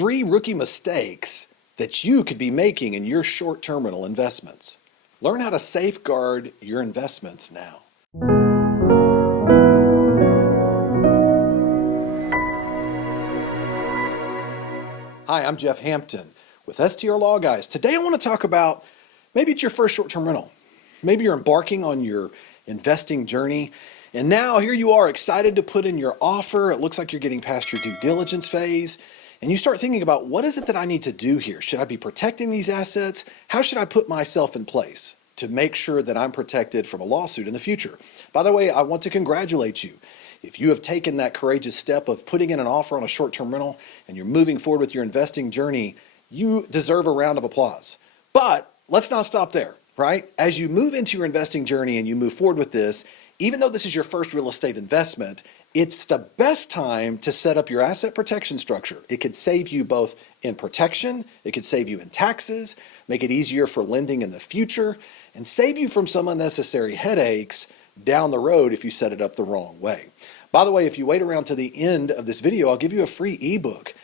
3 rookie mistakes that you could be making in your short terminal investments. Learn how to safeguard your investments now. Hi, I'm Jeff Hampton with STR Law Guys. Today I want to talk about maybe it's your first short-term rental. Maybe you're embarking on your investing journey, and now here you are excited to put in your offer. It looks like you're getting past your due diligence phase, and you start thinking about, what is it that I need to do here? Should I be protecting these assets? How should I put myself in place to make sure that I'm protected from a lawsuit in the future? By the way, I want to congratulate you. If you have taken that courageous step of putting in an offer on a short-term rental and you're moving forward with your investing journey, you deserve a round of applause. But let's not stop there, right? As you move into your investing journey and you move forward with this, even though this is your first real estate investment, it's the best time to set up your asset protection structure. It could save you both in protection, it could save you in taxes, make it easier for lending in the future, and save you from some unnecessary headaches down the road if you set it up the wrong way. By the way, if you wait around to the end of this video, I'll give you a free ebook,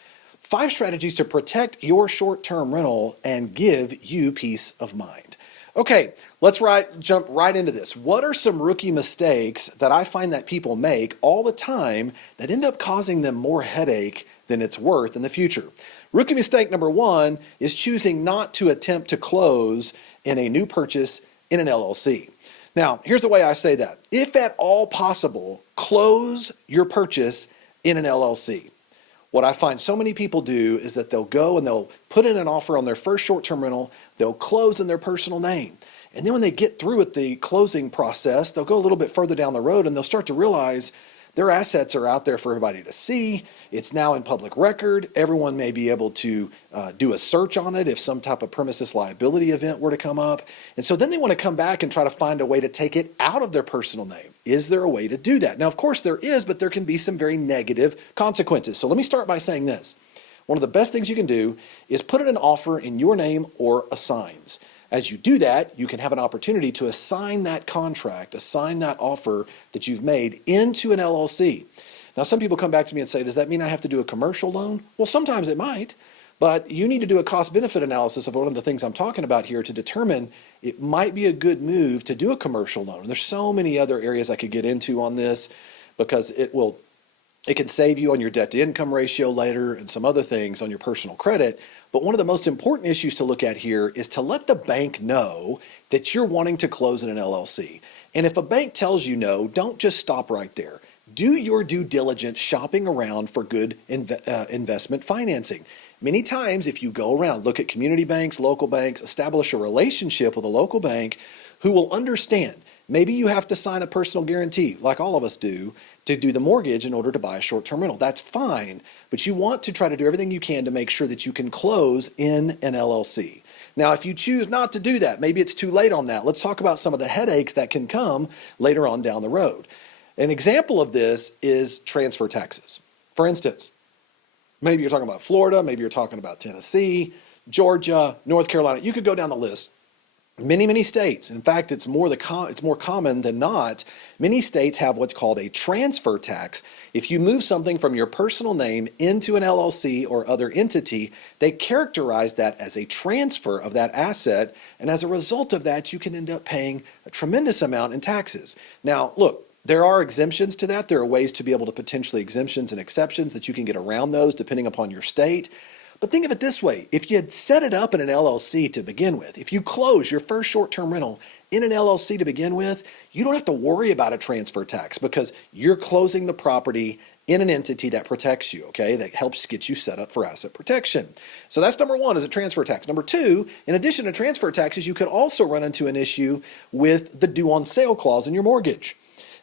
5 strategies to protect your short-term rental and give you peace of mind. Okay, let's jump right into this. What are some rookie mistakes that I find that people make all the time that end up causing them more headache than it's worth in the future? Rookie mistake number 1 is choosing not to attempt to close in a new purchase in an LLC. Now, here's the way I say that. If at all possible, close your purchase in an LLC. What I find so many people do is that they'll go and they'll put in an offer on their first short-term rental, they'll close in their personal name. And then when they get through with the closing process, they'll go a little bit further down the road and they'll start to realize their assets are out there for everybody to see. It's now in public record. Everyone may be able to do a search on it if some type of premises liability event were to come up. And so then they want to come back and try to find a way to take it out of their personal name. Is there a way to do that? Now, of course there is, but there can be some very negative consequences. So let me start by saying this. One of the best things you can do is put in an offer in your name or assigns. As you do that, you can have an opportunity to assign that contract, assign that offer that you've made into an LLC. Now, some people come back to me and say, does that mean I have to do a commercial loan? Well, sometimes it might, but you need to do a cost-benefit analysis of one of the things I'm talking about here to determine it might be a good move to do a commercial loan. And there's so many other areas I could get into on this because it can save you on your debt-to-income ratio later and some other things on your personal credit. But one of the most important issues to look at here is to let the bank know that you're wanting to close in an LLC. And if a bank tells you no, don't just stop right there. Do your due diligence shopping around for good investment financing. Many times, if you go around, look at community banks, local banks, establish a relationship with a local bank who will understand. Maybe you have to sign a personal guarantee, like all of us do, to do the mortgage in order to buy a short-term rental. That's fine, but you want to try to do everything you can to make sure that you can close in an LLC. Now, if you choose not to do that, maybe it's too late on that. Let's talk about some of the headaches that can come later on down the road. An example of this is transfer taxes. For instance, maybe you're talking about Florida, maybe you're talking about Tennessee, Georgia, North Carolina. You could go down the list. Many states, in fact, it's more common than not, many states have what's called a transfer tax. If you move something from your personal name into an LLC or other entity, they characterize that as a transfer of that asset, and as a result of that, you can end up paying a tremendous amount in taxes. Now, look, there are exemptions to that. There are ways to be able to potentially exemptions and exceptions that you can get around those depending upon your state. But think of it this way, if you had set it up in an LLC to begin with, if you close your first short-term rental in an LLC to begin with, you don't have to worry about a transfer tax because you're closing the property in an entity that protects you, okay? That helps get you set up for asset protection. So that's number 1, is a transfer tax. Number 2, in addition to transfer taxes, you could also run into an issue with the due on sale clause in your mortgage.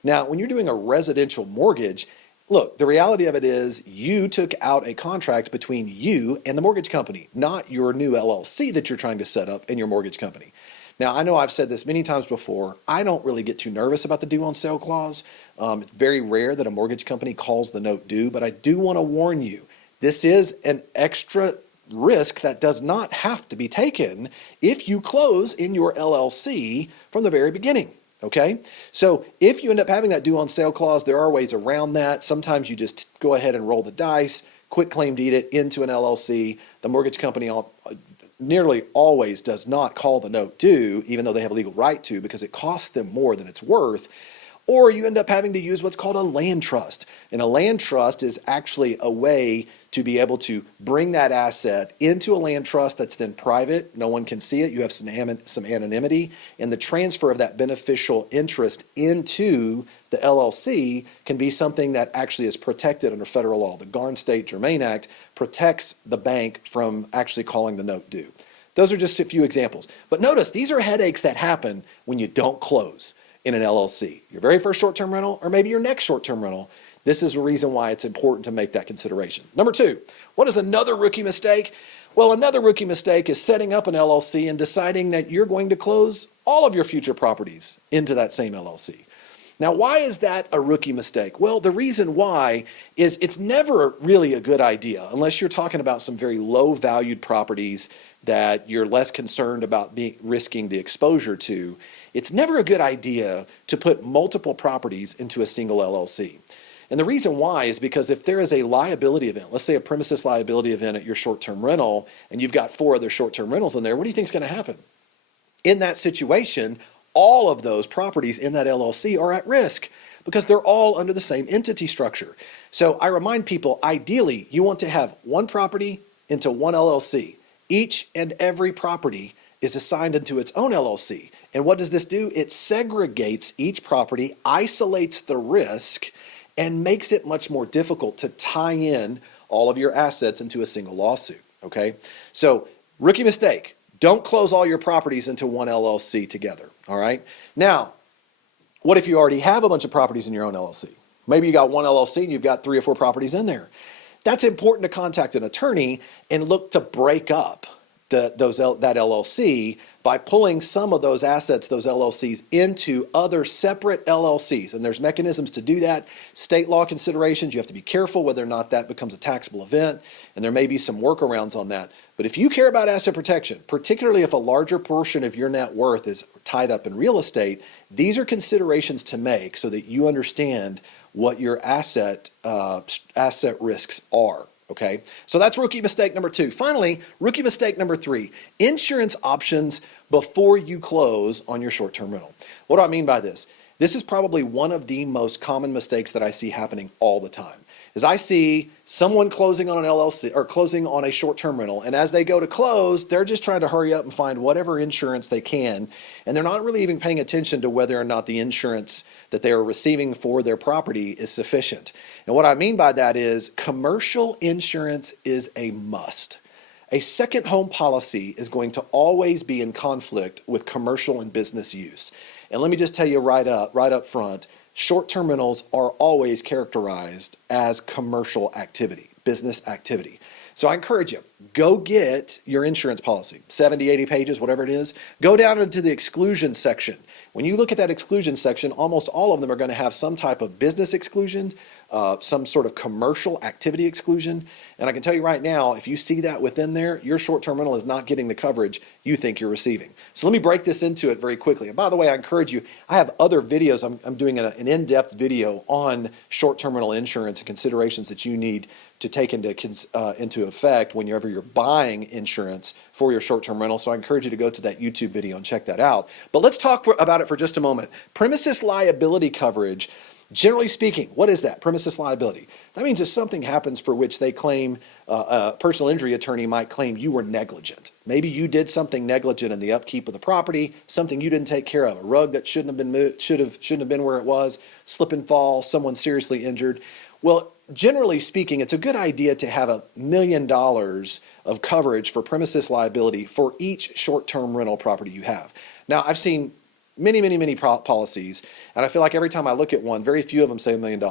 Now, when you're doing a residential mortgage, look, the reality of it is you took out a contract between you and the mortgage company, not your new LLC that you're trying to set up in your mortgage company. Now, I know I've said this many times before. I don't really get too nervous about the due on sale clause. It's very rare that a mortgage company calls the note due, but I do want to warn you, this is an extra risk that does not have to be taken if you close in your LLC from the very beginning. Okay, so if you end up having that due on sale clause, there are ways around that. Sometimes you just go ahead and roll the dice, quitclaim deed it into an LLC. The mortgage company nearly always does not call the note due, even though they have a legal right to, because it costs them more than it's worth. Or you end up having to use what's called a land trust. And a land trust is actually a way to be able to bring that asset into a land trust that's then private. No one can see it. You have some anonymity. And the transfer of that beneficial interest into the LLC can be something that actually is protected under federal law. The Garn-State-Germain Act protects the bank from actually calling the note due. Those are just a few examples. But notice, these are headaches that happen when you don't close in an LLC. Your very first short-term rental, or maybe your next short-term rental. This is the reason why it's important to make that consideration. Number two, what is another rookie mistake? Well, another rookie mistake is setting up an LLC and deciding that you're going to close all of your future properties into that same LLC. Now, why is that a rookie mistake? Well, the reason why is it's never really a good idea, unless you're talking about some very low-valued properties that you're less concerned about risking the exposure to. It's never a good idea to put multiple properties into a single LLC. And the reason why is because if there is a liability event, let's say a premises liability event at your short-term rental, and you've got 4 other short-term rentals in there, what do you think is going to happen? In that situation, all of those properties in that LLC are at risk because they're all under the same entity structure. So I remind people, ideally, you want to have one property into one LLC. Each and every property is assigned into its own LLC. And what does this do? It segregates each property, isolates the risk, and makes it much more difficult to tie in all of your assets into a single lawsuit, okay? So, rookie mistake, don't close all your properties into one LLC together, all right? Now, what if you already have a bunch of properties in your own LLC? Maybe you got one LLC and you've got 3 or 4 properties in there. That's important to contact an attorney and look to break up that LLC by pulling some of those assets, those LLCs, into other separate LLCs. And there's mechanisms to do that. State law considerations, you have to be careful whether or not that becomes a taxable event, and there may be some workarounds on that. But if you care about asset protection, particularly if a larger portion of your net worth is tied up in real estate, these are considerations to make so that you understand what your asset risks are. Okay, so that's rookie mistake number 2. Finally, rookie mistake number 3, insurance options before you close on your short-term rental. What do I mean by this? This is probably one of the most common mistakes that I see happening all the time. Is I see someone closing on an LLC or closing on a short-term rental, and as they go to close, they're just trying to hurry up and find whatever insurance they can, and they're not really even paying attention to whether or not the insurance that they are receiving for their property is sufficient. And what I mean by that is commercial insurance is a must. A second home policy is going to always be in conflict with commercial and business use. And let me just tell you right up front, short-term rentals are always characterized as commercial activity, business activity. So I encourage you, go get your insurance policy, 70, 80 pages, whatever it is. Go down into the exclusion section. When you look at that exclusion section, almost all of them are going to have some type of business exclusion, some sort of commercial activity exclusion. And I can tell you right now, if you see that within there, your short-term rental is not getting the coverage you think you're receiving. So let me break this into it very quickly. And by the way, I encourage you, I have other videos. I'm doing an in-depth video on short-term rental insurance and considerations that you need to take into effect whenever you're buying insurance for your short-term rental. So I encourage you to go to that YouTube video and check that out. But let's talk about it for just a moment. Premises liability coverage. Generally speaking, what is that? Premises liability. That means if something happens for which they claim, a personal injury attorney might claim you were negligent. Maybe you did something negligent in the upkeep of the property, something you didn't take care of, a rug that shouldn't have been moved, shouldn't have been where it was, slip and fall, someone seriously injured. Well, generally speaking, it's a good idea to have $1 million of coverage for premises liability for each short-term rental property you have. Now, I've seen many policies, and I feel like every time I look at one, very few of them say $1 million.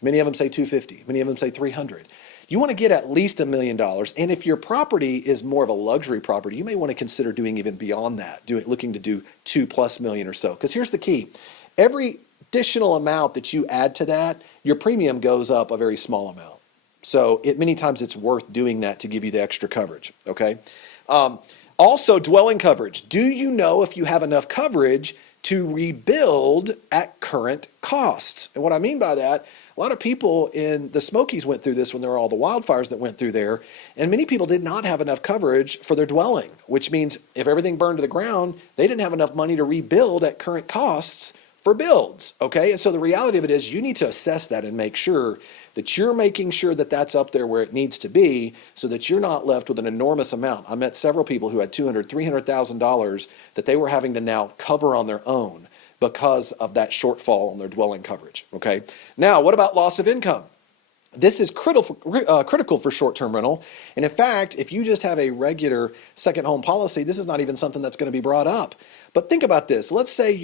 Many of them say $250. Many of them say $300. You want to get at least $1 million, and if your property is more of a luxury property, you may want to consider doing even beyond that, looking to do $2+ million or so. Because here's the key: every additional amount that you add to that, your premium goes up a very small amount. So many times it's worth doing that to give you the extra coverage. Okay. Also, dwelling coverage. Do you know if you have enough coverage to rebuild at current costs? And what I mean by that, A lot of people in the Smokies went through this when there were all the wildfires that went through there, and many people did not have enough coverage for their dwelling, which means if everything burned to the ground, they didn't have enough money to rebuild at current costs for builds, okay? And so the reality of it is you need to assess that and make sure that you're making sure that that's up there where it needs to be so that you're not left with an enormous amount. I met several people who had $200,000, $300,000 that they were having to now cover on their own because of that shortfall on their dwelling coverage, okay? Now, what about loss of income? This is critical for short-term rental. And in fact, if you just have a regular second home policy, this is not even something that's going to be brought up. But think about this. Let's say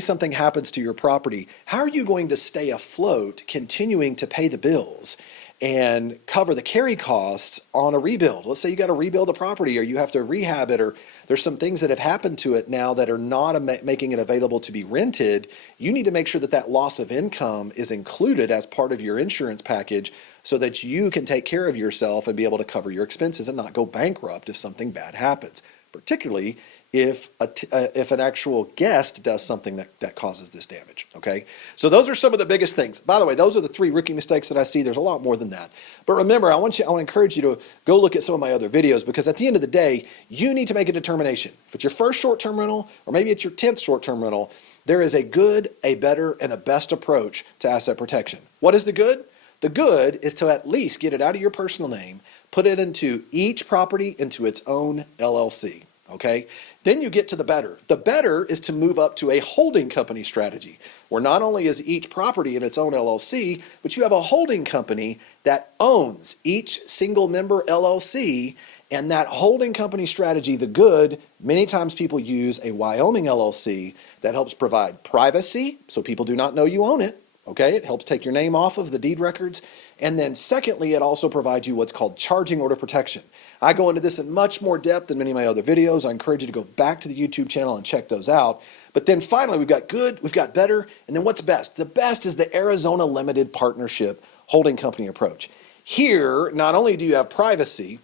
something happens to your property. How are you going to stay afloat, continuing to pay the bills and cover the carry costs on a rebuild? Let's say you got to rebuild a property, or you have to rehab it, or there's some things that have happened to it now that are not making it available to be rented. You need to make sure that that loss of income is included as part of your insurance package so that you can take care of yourself and be able to cover your expenses and not go bankrupt if something bad happens, particularly if an actual guest does something that causes this damage, okay? So those are some of the biggest things. By the way, those are the 3 rookie mistakes that I see. There's a lot more than that. But remember, I want to encourage you to go look at some of my other videos, because at the end of the day, you need to make a determination. If it's your first short-term rental, or maybe it's your 10th short-term rental, there is a good, a better, and a best approach to asset protection. What is the good? The good is to at least get it out of your personal name, put it into each property into its own LLC. Okay, then you get to the better. The better is to move up to a holding company strategy, where not only is each property in its own LLC, but you have a holding company that owns each single member LLC. And that holding company strategy, the good, many times people use a Wyoming LLC that helps provide privacy, so people do not know you own it. Okay, it helps take your name off of the deed records. And then secondly, it also provides you what's called charging order protection. I go into this in much more depth than many of my other videos. I encourage you to go back to the YouTube channel and check those out. But then finally, we've got good, we've got better, and then what's best? The best is the Arizona Limited Partnership Holding Company approach. Here, not only do you have privacy,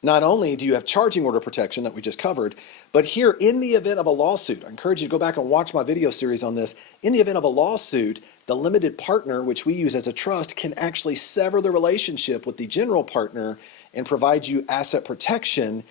not only do you have charging order protection that we just covered, but here, in the event of a lawsuit, I encourage you to go back and watch my video series on this. In the event of a lawsuit, the limited partner, which we use as a trust, can actually sever the relationship with the general partner and provide you asset protection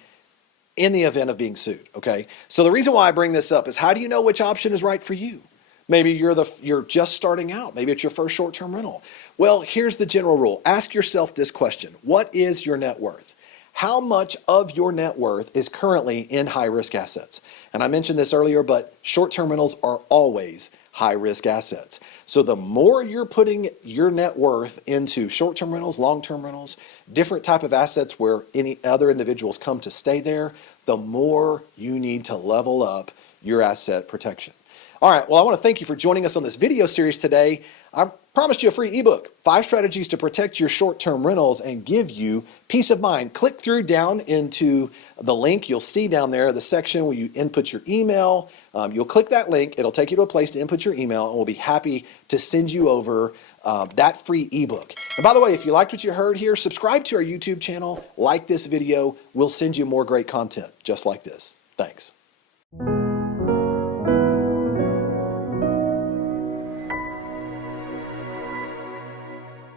in the event of being sued, okay? So the reason why I bring this up is, how do you know which option is right for you? Maybe you're just starting out. Maybe it's your first short-term rental. Well, here's the general rule. Ask yourself this question. What is your net worth? How much of your net worth is currently in high-risk assets? And I mentioned this earlier, but short-term rentals are always high-risk assets. So the more you're putting your net worth into short-term rentals, long-term rentals, different type of assets where any other individuals come to stay there, the more you need to level up your asset protection. All right, well, I want to thank you for joining us on this video series today. I promised you a free ebook, 5 strategies to protect your short-term rentals and give you peace of mind. Click through down into the link. You'll see down there the section where you input your email. You'll click that link. It'll take you to a place to input your email, and we'll be happy to send you over that free ebook. And by the way, if you liked what you heard here, subscribe to our YouTube channel, like this video. We'll send you more great content just like this. Thanks.